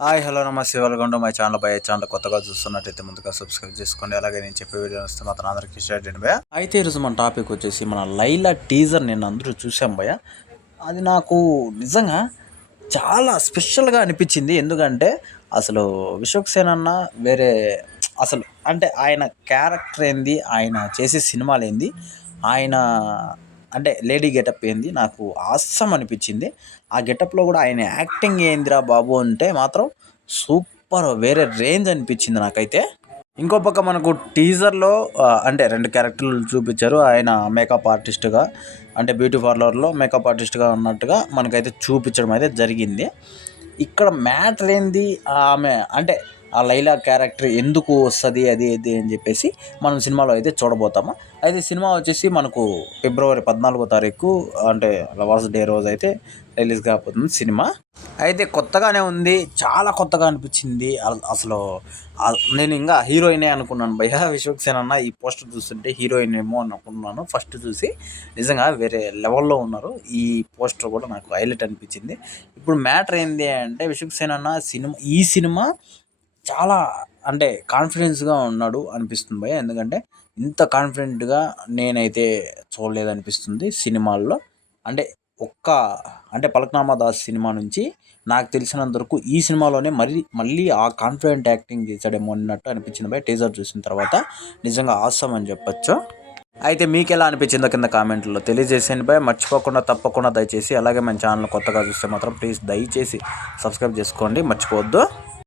Hi hello నమస్తే welcome to my channel. By channel కొత్తగా చూస్తున్నట్టయితే ముందుగా సబ్స్క్రైబ్ చేసుకోండి. అలాగే నేను చెప్పే వీడియో వస్తే మాత్రం అందరికీ షేర్ చేయండి భయ. అయితే ఈరోజు మన టాపిక్ వచ్చేసి మన లైలా టీజర్ నేను అందరూ చూసాం భయ. అది నాకు నిజంగా చాలా స్పెషల్గా అనిపించింది. ఎందుకంటే అసలు విశ్వక్సేన్ అన్న వేరే అసలు అంటే ఆయన క్యారెక్టర్ ఏంది, ఆయన చేసే సినిమాలు ఏంది, ఆయన అంటే లేడీ గెటప్ ఏంది నాకు ఆసమ్ అనిపించింది. ఆ గెటప్లో కూడా ఆయన యాక్టింగ్ ఏందిరా బాబు అంటే మాత్రం సూపర్ వేరే రేంజ్ అనిపించింది నాకైతే. ఇంకో పక్క మనకు టీజర్లో అంటే 2 క్యారెక్టర్లు చూపించారు. ఆయన మేకప్ ఆర్టిస్ట్గా అంటే బ్యూటీ పార్లర్లో మేకప్ ఆర్టిస్ట్గా ఉన్నట్టుగా మనకైతే చూపించడం అయితే జరిగింది. ఇక్కడ మ్యాటర్ ఏంది, ఆమె అంటే ఆ లైలా క్యారెక్టర్ ఎందుకు వస్తుంది అది ఇది అని చెప్పేసి మనం సినిమాలో అయితే చూడబోతాము. అయితే సినిమా వచ్చేసి మనకు ఫిబ్రవరి 14వ తారీఖు అంటే లవర్స్ డే రోజు అయితే రిలీజ్ కాబోతుంది సినిమా. అయితే కొత్తగానే ఉంది, చాలా కొత్తగా అనిపించింది. అసలు నేను ఇంకా హీరోయినే అనుకున్నాను భయ్య. విశ్వక్సేన్ అన్న ఈ పోస్టర్ చూస్తుంటే హీరోయిన్ ఏమో అనుకున్నాను ఫస్ట్ చూసి. నిజంగా వేరే లెవెల్లో ఉన్నారు. ఈ పోస్టర్ కూడా నాకు హైలైట్ అనిపించింది. ఇప్పుడు మ్యాటర్ ఏంది అంటే విశ్వక్సేన్ అన్న ఈ సినిమా చాలా అంటే కాన్ఫిడెన్స్గా ఉన్నాడు అనిపిస్తుంది భయ్య. ఎందుకంటే ఇంత కాన్ఫిడెంట్గా నేనైతే చూడలేదనిపిస్తుంది సినిమాల్లో. అంటే అంటే పలక్నామా దాస్ సినిమా నుంచి నాకు తెలిసినంత వరకు ఈ సినిమాలోనే మళ్ళీ ఆ కాన్ఫిడెంట్ యాక్టింగ్ చేశాడేమో అన్నట్టు అనిపించింది భయ్య టీజర్ చూసిన తర్వాత. నిజంగా ఆసమ్ అని చెప్పొచ్చు. అయితే మీకు ఎలా అనిపించిందో కింద కామెంట్లో తెలియజేసేయండి భయ్య. మర్చిపోకుండా తప్పకుండా దయచేసి, అలాగే మన ఛానల్ కొత్తగా చూస్తే మాత్రం ప్లీజ్ దయచేసి సబ్స్క్రైబ్ చేసుకోండి, మర్చిపోవద్దు.